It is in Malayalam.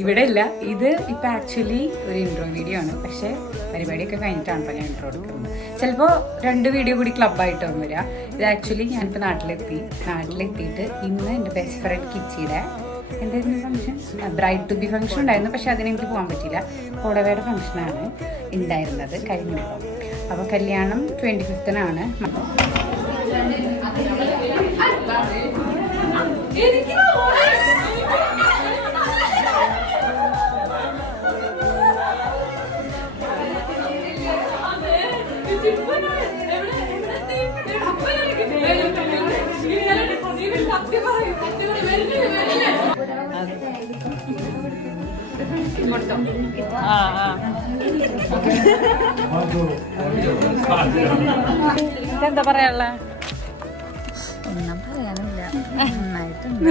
ഇവിടെ ഇല്ല. ഇത് ഇപ്പം ആക്ച്വലി ഒരു ഇൻട്രോ വീഡിയോ ആണ്. പക്ഷേ പരിപാടിയൊക്കെ കഴിഞ്ഞിട്ടാണ് ഇപ്പോൾ ഞാൻ ഇൻട്രോ എടുക്കുന്നത്. ചിലപ്പോൾ 2 വീഡിയോ കൂടി ക്ലബ്ബായിട്ടാവും വരിക. ഇത് ആക്ച്വലി ഞാനിപ്പോൾ നാട്ടിലെത്തിയിട്ട് ഇന്ന് എൻ്റെ ബെസ്റ്റ് ഫ്രണ്ട് കിച്ചിയുടെ എന്തായിരുന്നു function, bride to be function ഉണ്ടായിരുന്നു. പക്ഷെ അതിനെനിക്ക് പോകാൻ പറ്റിയില്ല. കോടവയുടെ ഫംഗ്ഷനാണ് ഉണ്ടായിരുന്നത് കഴിഞ്ഞു. അപ്പോൾ കല്യാണം 25-നാണ്. എന്താ പറയാനുള്ള? ഒന്നും പറയാനില്ല. നന്നായിട്ടുണ്ട്.